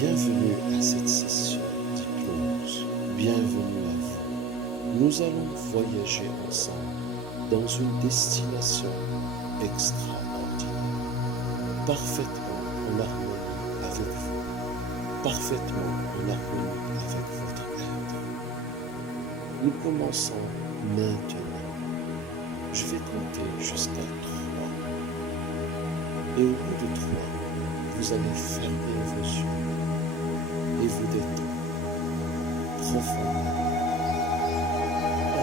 Bienvenue à cette session d'hypnose. Bienvenue à vous. Nous allons voyager ensemble dans une destination extraordinaire, parfaitement en harmonie avec vous, parfaitement en harmonie avec votre être. Nous commençons maintenant. Je vais compter jusqu'à 3. Et au bout de 3, vous allez fermer vos yeux et vous détendre profondément. 1.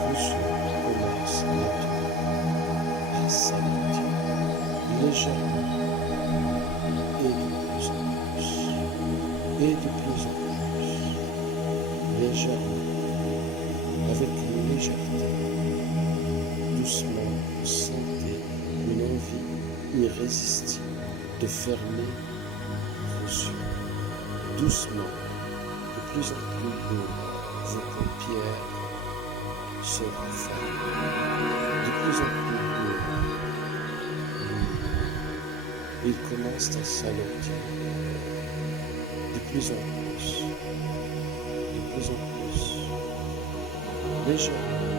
Vos yeux commencent maintenant à s'alourdir légèrement et de plus en plus, et de plus en plus, légèrement, avec une légèreté. Doucement, vous sentez une envie irrésistible de fermer vos yeux. Doucement, de plus en plus lourd, vos paupières se referment. De plus en plus lourd, ils commencent à s'alourdir. De plus en plus, de plus en plus, légèrement,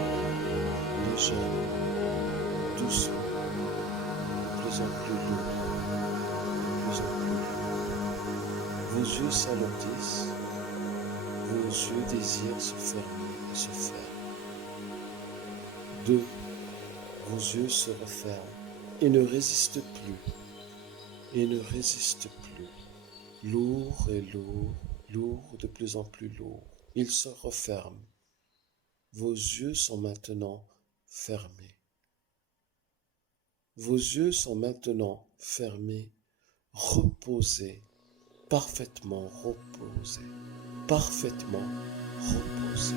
légèrement, doucement, de plus en plus lourd, de plus en plus lourd. Vos yeux s'alourdissent, vos yeux désirent se fermer et se ferment. 2. Vos yeux se referment et ne résistent plus, et ne résistent plus. Lourd et lourd, lourd, de plus en plus lourd. Ils se referment. Vos yeux sont maintenant fermés. Vos yeux sont maintenant fermés, reposés, parfaitement reposés, parfaitement reposés.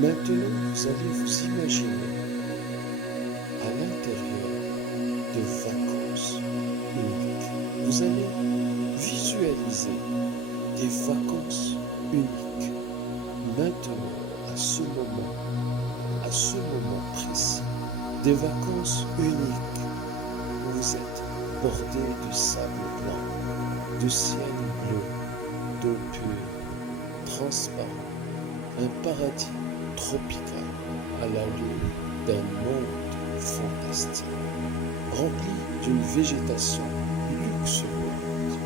Maintenant, vous allez vous imaginer à l'intérieur de vacances uniques. Vous allez visualiser des vacances uniques. Maintenant, à ce moment précis, des vacances uniques où vous êtes bordé de sable blanc, de ciel bleu, d'eau pure, transparent, un paradis tropical à l'allure d'un monde fantastique, rempli d'une végétation luxuriante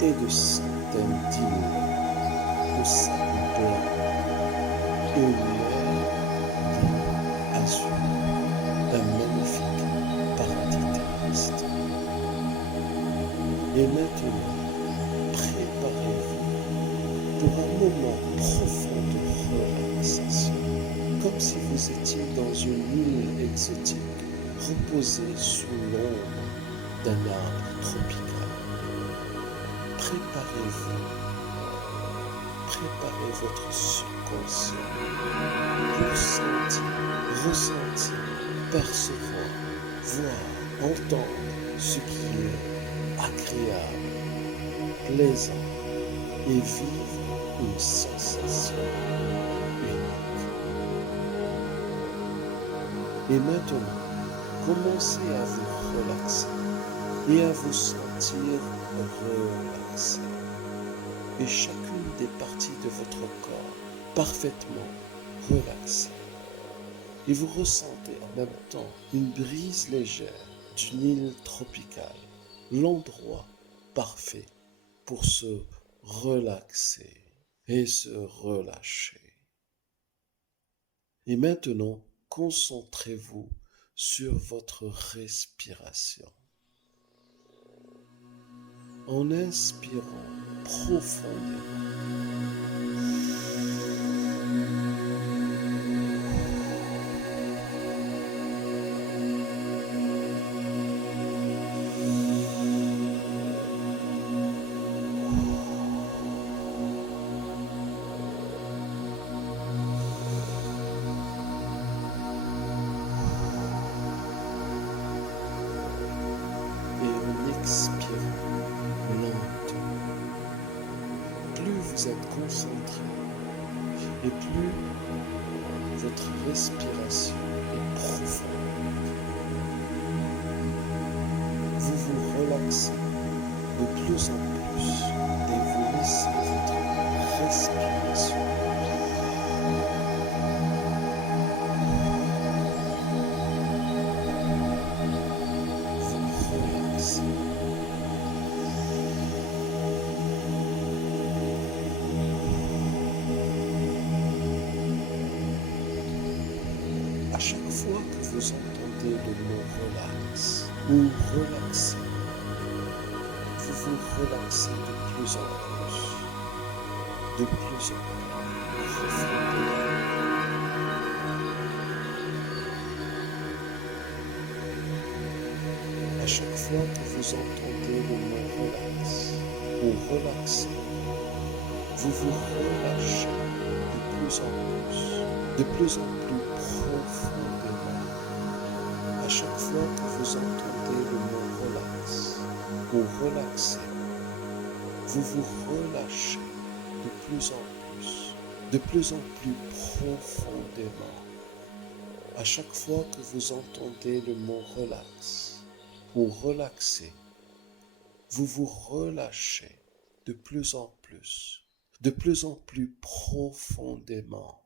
et de centaines d'îles au sable blanc et une mer bleu azur, un magnifique paradis terrestre. Et maintenant, préparez-vous pour un moment profond de relaxation, comme si vous étiez dans une île exotique, reposée sous l'ombre d'un arbre tropical. Préparez-vous, préparez votre subconscient pour sentir, ressentir, percevoir, voir, entendre ce qui est agréable, plaisant et vivre une sensation unique. Et maintenant, commencez à vous relaxer et à vous sentir relaxé. Et chacune des parties de votre corps parfaitement relaxée. Et vous ressentez en même temps une brise légère d'une île tropicale, l'endroit parfait pour se relaxer et se relâcher. Et maintenant, concentrez-vous sur votre respiration. En inspirant profondément, expirant lentement. Plus vous êtes concentré et plus votre respiration est profonde. Vous vous relaxez de plus en plus et vous laissez votre respiration vous relaxer. À chaque fois que vous entendez le mot relax ou relaxer, vous vous relaxez de plus en plus, de plus en plus profondément. À chaque fois que vous entendez le mot relax ou relaxer, vous vous relâchez de plus en plus profondément. À chaque fois que vous entendez le mot relax ou relaxer, vous vous relâchez de plus en plus profondément. À chaque fois que vous entendez le mot relax ou relaxer, vous vous relâchez de plus en plus profondément.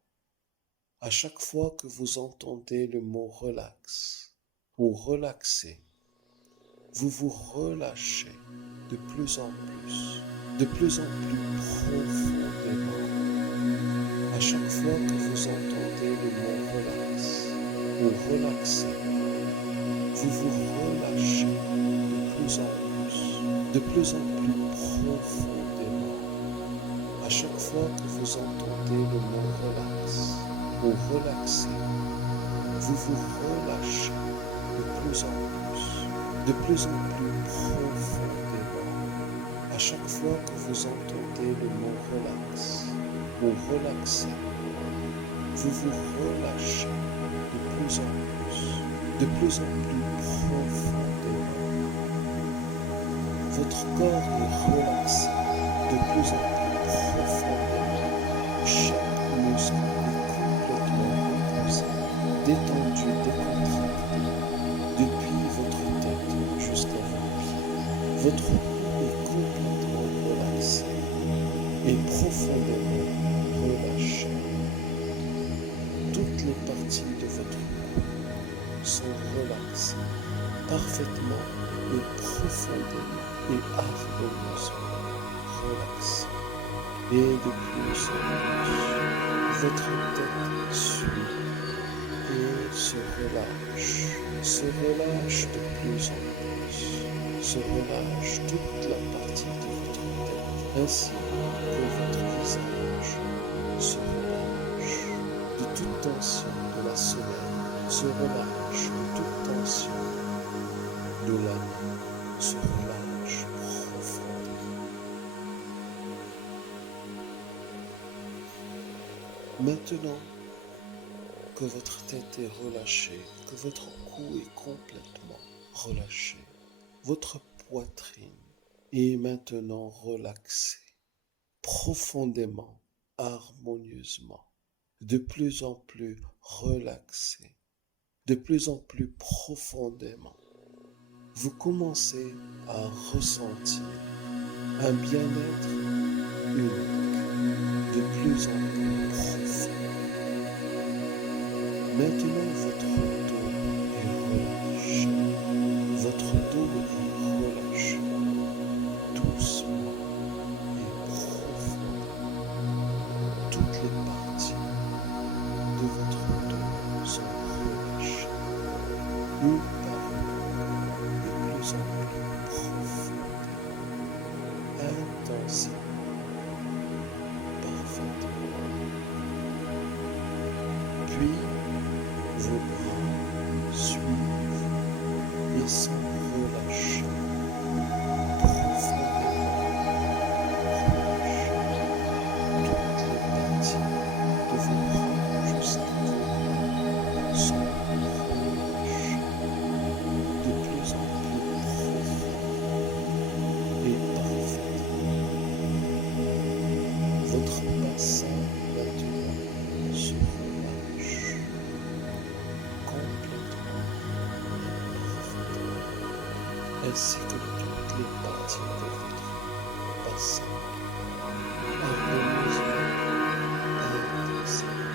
À chaque fois que vous entendez le mot relax ou relaxer, vous vous relâchez de plus en plus profondément. À chaque fois que vous entendez le mot relax ou relaxer, vous vous relâchez de plus en plus profondément. À chaque fois que vous entendez le mot relax ou relaxer, vous vous relâchez de plus en plus profondément. À chaque fois que vous entendez le mot relax ou relaxer, vous vous relâchez de plus en plus profondément. Votre corps est relaxé de plus en plus profondément. Chaque muscle est complètement reposé, détendu, décontracté, depuis votre tête jusqu'à vos pieds. Votre cou est complètement relaxé et profondément relâché. Toutes les parties de votre cou sont relaxées, parfaitement et profondément et harmonieusement relaxées. Et de plus en plus, votre tête suit et se relâche de plus en plus, se relâche toute la partie de votre tête, ainsi que votre visage se relâche de toute tension de la semaine, se relâche de toute tension de l'année, se relâche profondément. Maintenant que votre tête est relâchée, que votre cou est complètement relâché, votre poitrine est maintenant relaxée, profondément, harmonieusement, de plus en plus relaxée, de plus en plus profondément. Vous commencez à ressentir un bien-être unique, de plus en plus profond. Maintenant, votre dos est relâché. Votre dos est relâché, doucement et profondément. Toutes les parties de votre dos sont relâchées, une par une, de plus en plus profondément, intensément, parfaitement. Puis, vos bras suivent et sont relâchés, profondément relâchés. Toutes les parties de vos bras jusqu'à vos mains sont relâchées, de plus en plus profond et parfaitement. Votre bassin maintenant se relâche complètement et parfaitement, ainsi que toutes les parties parties de votre bassin, harmonieusement, intensément,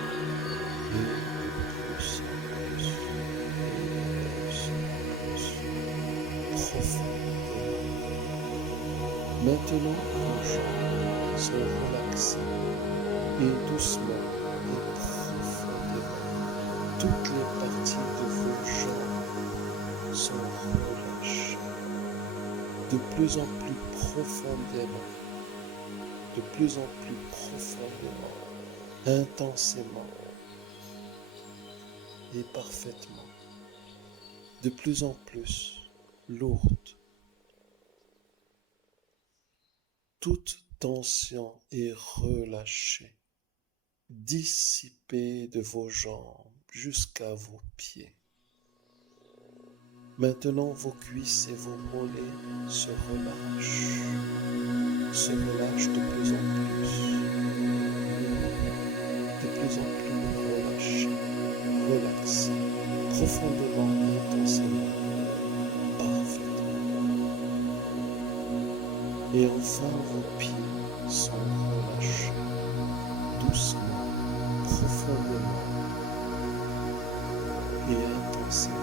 et de plus en plus, profondément. Maintenant, vos jambes sont relaxées et doucement et profondément, toutes les parties de vos jambes sont relâchées de plus en plus profondément, de plus en plus profondément, intensément et parfaitement, de plus en plus lourde. Toute tension est relâchée, dissipée de vos jambes jusqu'à vos pieds. Maintenant, vos cuisses et vos mollets se relâchent de plus en plus relâchés, relaxés, profondément, intensément, parfaitement. Et enfin, vos pieds sont relâchés, doucement, profondément et intensément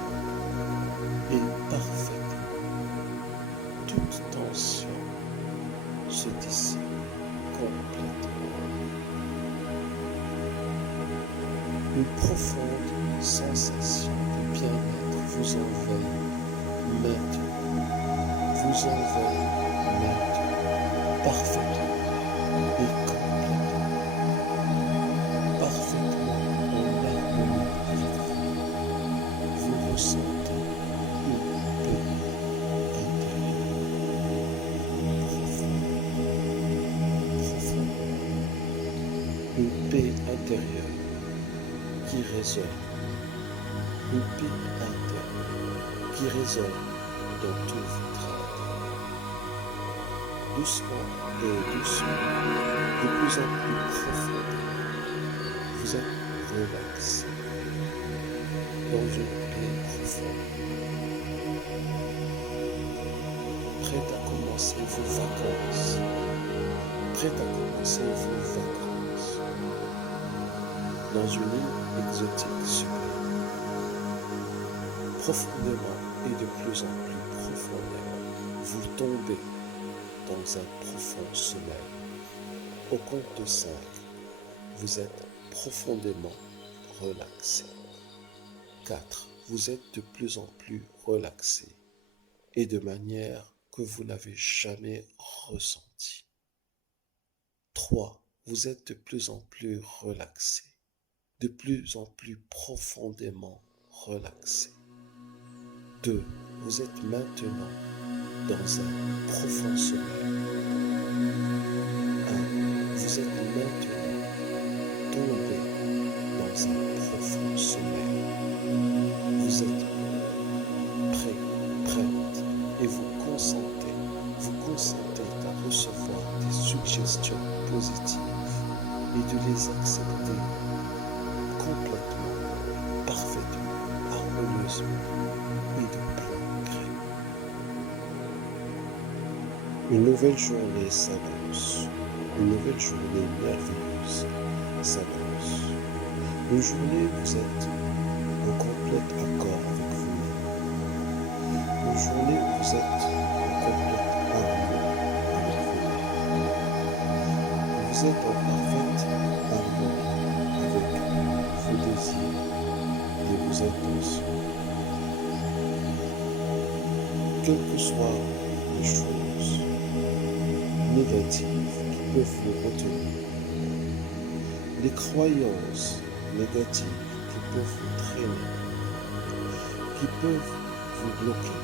et parfaitement. Toute tension se dissipe complètement. Une profonde sensation de bien-être vous envahit maintenant, parfaitement et complètement, parfaitement en harmonie avec vous. Vous ressentez une paix intérieure, une paix intérieure qui résonne, une paix intérieure qui résonne dans tout votre être. Doucement et doucement, de plus en plus profondément, vous êtes relaxé dans une paix profonde, prête à commencer vos vacances, dans une île exotique sublime, profondément et de plus en plus profondément, vous tombez dans un profond sommeil. Au compte de 5, vous êtes profondément relaxé. 4, vous êtes de plus en plus relaxé et de manière que vous n'avez jamais ressenti. 3, vous êtes de plus en plus relaxé, de plus en plus profondément relaxé. 2, vous êtes maintenant dans un profond sommeil. 1, vous êtes maintenant tombé dans un profond sommeil. Vous êtes prête, et vous consentez à recevoir des suggestions positives et de les accepter complètement, parfaitement, harmonieusement et de plein gré. Une nouvelle journée s'annonce, une nouvelle journée merveilleuse s'annonce. Une journée où vous êtes en complet accord avec vous-même. Une journée où vous êtes en complète harmonie avec vous-même. Vous êtes en parfaite harmonie avec vos désirs et vos intentions. Quelles que soient les choses négatives qui peuvent vous retenir, les croyances négatives qui peuvent vous traîner, qui peuvent vous bloquer,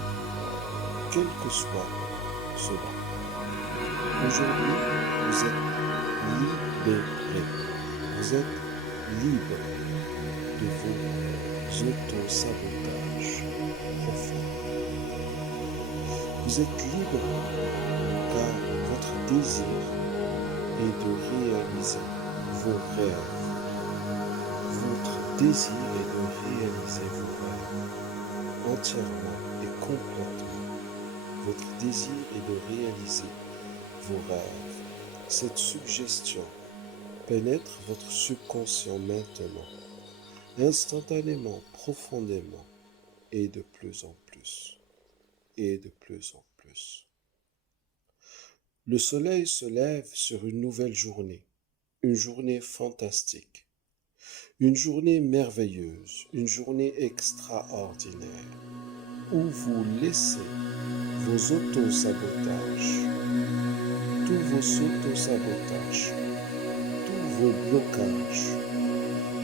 quel que soit cela. Aujourd'hui, vous êtes libéré. Vous êtes libre de vos autosabotages profonds. Vous êtes libre car votre désir est de réaliser vos rêves. Votre désir est de réaliser vos rêves entièrement et complètement. votre désir est de réaliser vos rêves. Cette suggestion pénètre votre subconscient maintenant, instantanément, profondément, et de plus en plus, et de plus en plus. Le soleil se lève sur une nouvelle journée, une journée fantastique, une journée merveilleuse, une journée extraordinaire, où vous laissez vos autosabotages, tous vos autosabotages, tous vos blocages,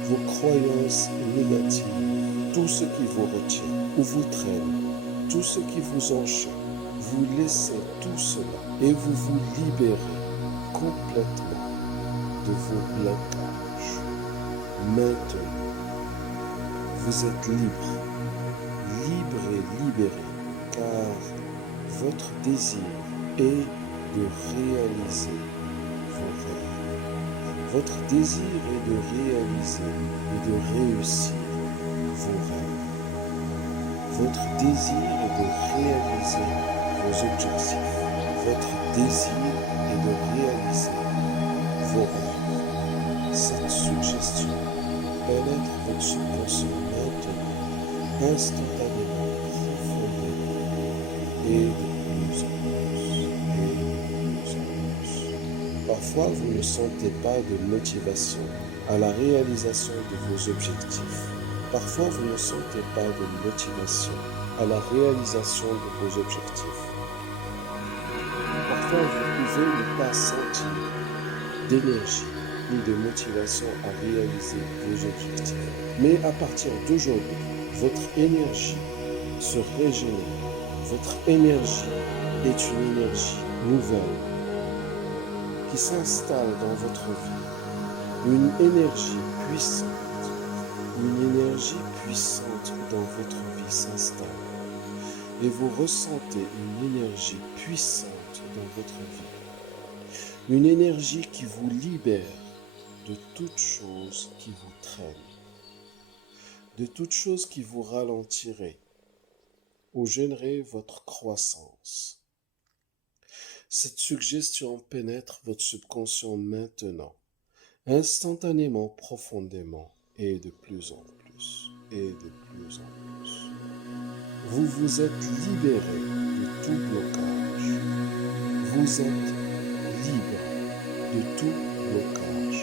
vos croyances négatives, tout ce qui vous retient ou vous traîne, tout ce qui vous enchaîne, vous laissez tout cela et vous vous libérez complètement de vos blocages. Maintenant, vous êtes libre, libre et libéré, car votre désir est de réaliser vos rêves. Votre désir est de réaliser et de réussir vos rêves. Votre désir est de réaliser vos objectifs. Votre désir est de réaliser vos rêves. Cette suggestion pénètre votre subconscient maintenant, instantanément, profondément, et de plus en plus, et de plus en plus. Parfois, vous ne sentez pas de motivation à la réalisation de vos objectifs. Parfois, vous ne sentez pas de motivation à la réalisation de vos objectifs. Parfois, vous pouvez ne pas sentir d'énergie ni de motivation à réaliser vos objectifs. Mais à partir d'aujourd'hui, votre énergie se régénère. Votre énergie est une énergie nouvelle qui s'installe dans votre vie. Une énergie puissante. Une énergie puissante dans votre vie s'installe. Et vous ressentez une énergie puissante dans votre vie. Une énergie qui vous libère de toute chose qui vous traîne, de toute chose qui vous ralentirait ou gênerait votre croissance. Cette suggestion pénètre votre subconscient maintenant, instantanément, profondément, et de plus en plus, et de plus en plus. Vous vous êtes libéré de tout blocage. Vous êtes libre de tout blocage,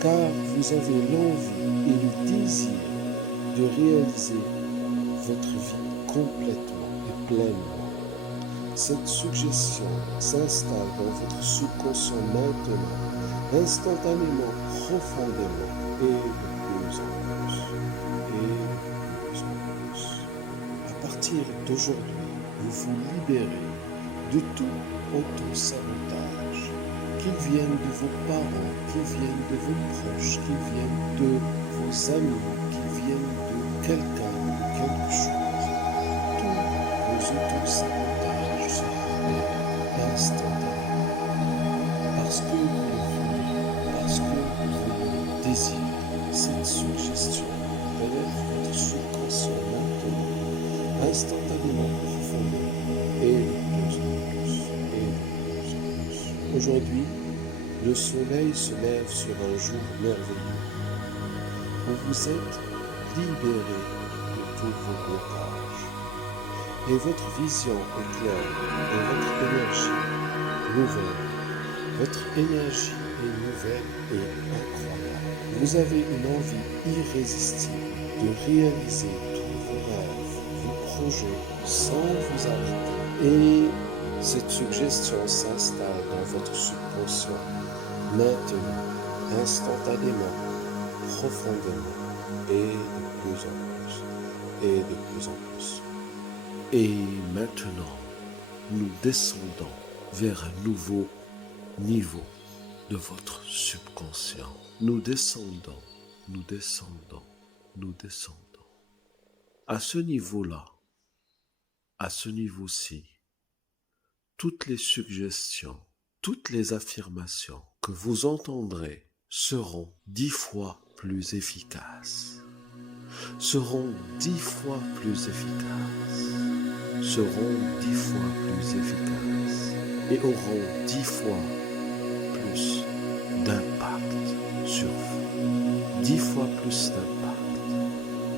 car vous avez l'envie et le désir de réaliser votre vie complètement et pleinement. Cette suggestion s'installe dans votre subconscient maintenant, instantanément, profondément, et de plus en plus, et de plus en plus. À partir d'aujourd'hui, vous vous libérez de tout auto-sabotage, qu'ils viennent de vos parents, qu'ils viennent de vos proches, qu'ils viennent de vos amis, qu'ils viennent de quelqu'un ou de quelque chose. Tous vos auto-sabotages se libèrent instantanément. Parce que vous le voulez, parce que vous le désirez. Cette suggestion pénètre votre subconscient maintenant, instantanément, profondément, et de plus en plus, et de plus en plus. Aujourd'hui, le soleil se lève sur un jour merveilleux, où vous êtes libéré de tous vos blocages. Et votre vision est claire, et votre énergie nouvelle. Votre énergie est nouvelle et incroyable. Vous avez une envie irrésistible de réaliser tous vos rêves, vos projets, sans vous arrêter. Et cette suggestion s'installe dans votre subconscient, maintenant, instantanément, profondément, et de plus en plus, et de plus en plus. Et maintenant, nous descendons vers un nouveau niveau de votre subconscient. Nous descendons, nous descendons, nous descendons. À ce niveau-là, à ce niveau-ci, toutes les suggestions, toutes les affirmations que vous entendrez seront 10 fois plus efficaces. Seront 10 fois plus efficaces. seront 10 fois plus efficaces et auront 10 fois plus d'impact sur vous. 10 fois plus d'impact.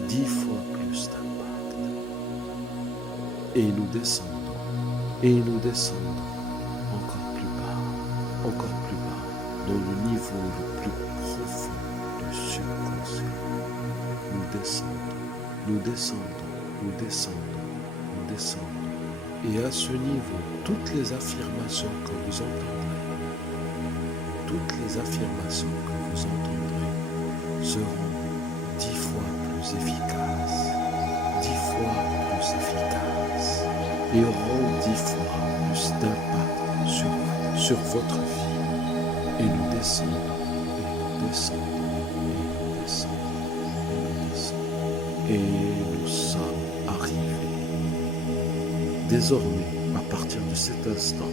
10 fois plus d'impact. Et nous descendons. Et nous descendons encore plus bas dans le niveau le plus profond du subconscient. Nous descendons, nous descendons, nous descendons, nous descendons. Et à ce niveau, toutes les affirmations que vous entendrez, seront 10 fois plus efficaces, 10 fois plus efficaces, et auront 10 fois plus d'impact sur votre vie. Et nous descendons, et nous descendons, et nous descendons, et nous descendons. Et nous sommes arrivés. Désormais, à partir de cet instant,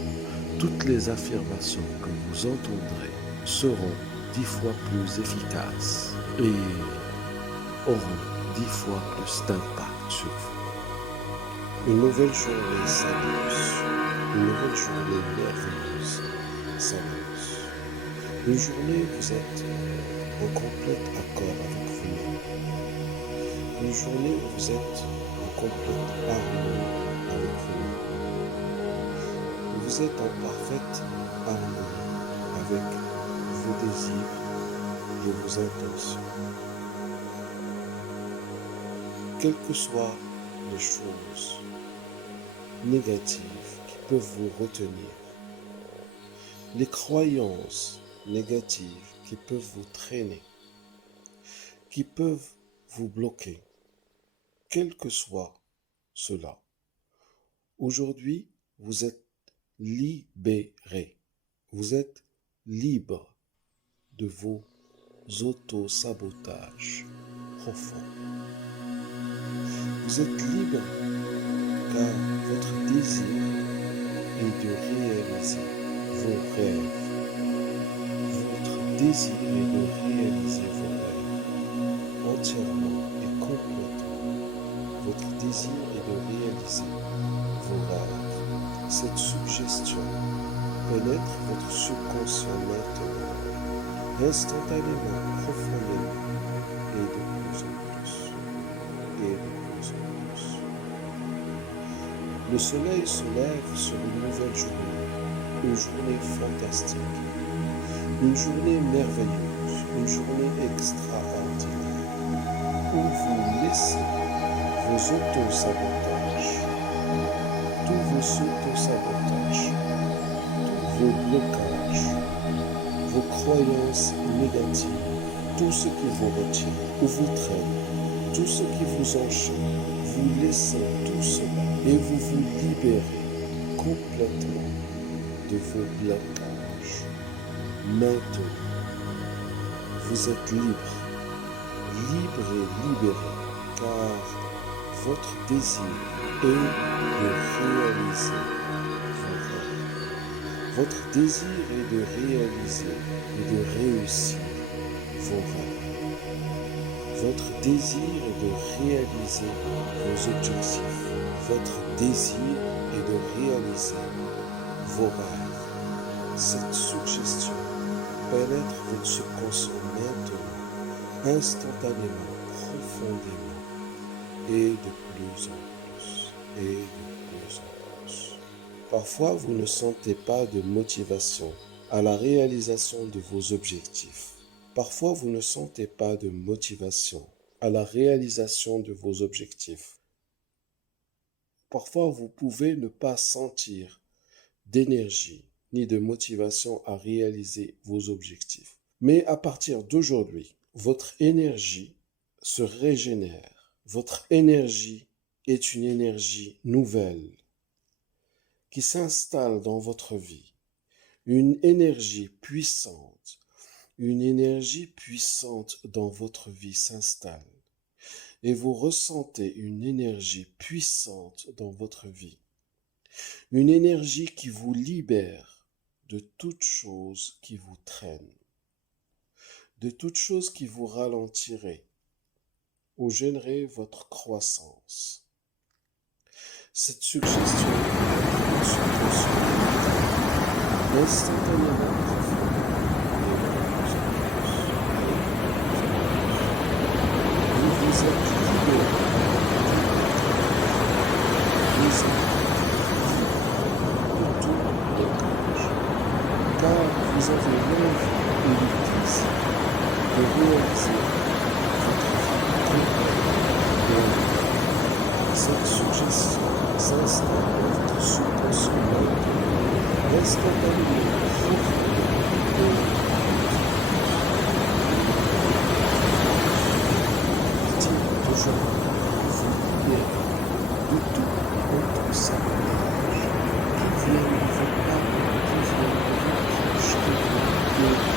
toutes les affirmations que vous entendrez seront 10 fois plus efficaces et auront 10 fois plus d'impact sur vous. Une nouvelle journée s'annonce, une nouvelle journée merveilleuse s'annonce. Une journée où vous êtes en complet accord avec vous-même. Une journée où vous êtes en complète harmonie avec vous-même. Vous êtes en parfaite harmonie avec vos désirs et vos intentions. Quelles que soient les choses négatives qui peuvent vous retenir, les croyances négatives qui peuvent vous traîner, qui peuvent vous bloquer, quel que soit cela, aujourd'hui, vous êtes libéré. Vous êtes libre de vos auto-sabotages profonds. Vous êtes libre car votre désir est de réaliser vos rêves. Votre désir est de réaliser vos rêves entièrement et complètement. Votre désir est de réaliser vos rêves. Cette suggestion pénètre votre subconscient maintenant, instantanément, profondément, et de plus en plus, et de plus en plus. Le soleil se lève sur une nouvelle journée, une journée fantastique, une journée merveilleuse, une journée extraordinaire, où vous laissez vos auto-sabotages, tous vos auto-sabotages, tous vos blocages, vos croyances négatives, tout ce qui vous retient ou vous traîne, tout ce qui vous enchaîne, vous laissez tout cela et vous vous libérez complètement de vos blocages. Maintenant, vous êtes libre, libre et libéré, car votre désir est de réaliser vos rêves. Votre désir est de réaliser et de réussir vos rêves. Votre désir est de réaliser vos objectifs. Votre désir est de réaliser vos rêves. Cette suggestion pénètre votre subconscient maintenant, instantanément, profondément, et de plus en plus, et de plus en plus. Parfois, vous ne sentez pas de motivation à la réalisation de vos objectifs. Parfois, vous ne sentez pas de motivation à la réalisation de vos objectifs. Parfois, vous pouvez ne pas sentir d'énergie ni de motivation à réaliser vos objectifs. Mais à partir d'aujourd'hui, votre énergie se régénère. Votre énergie est une énergie nouvelle qui s'installe dans votre vie. Une énergie puissante dans votre vie s'installe. Et vous ressentez une énergie puissante dans votre vie. Une énergie qui vous libère de toute chose qui vous traîne, de toute chose qui vous ralentirait ou gênerait votre croissance. Cette suggestion est instantanément vous vous êtes libéré. Vous êtes de tout blocage, car vous avez l'envie élitiste de réaliser votre vie. Cette suggestion s'installe dans votre subconscient instantanément aujourd'hui vous libérer de tout votre sabotage qui vient de vos parents, qui vient de vos proches, qui vient de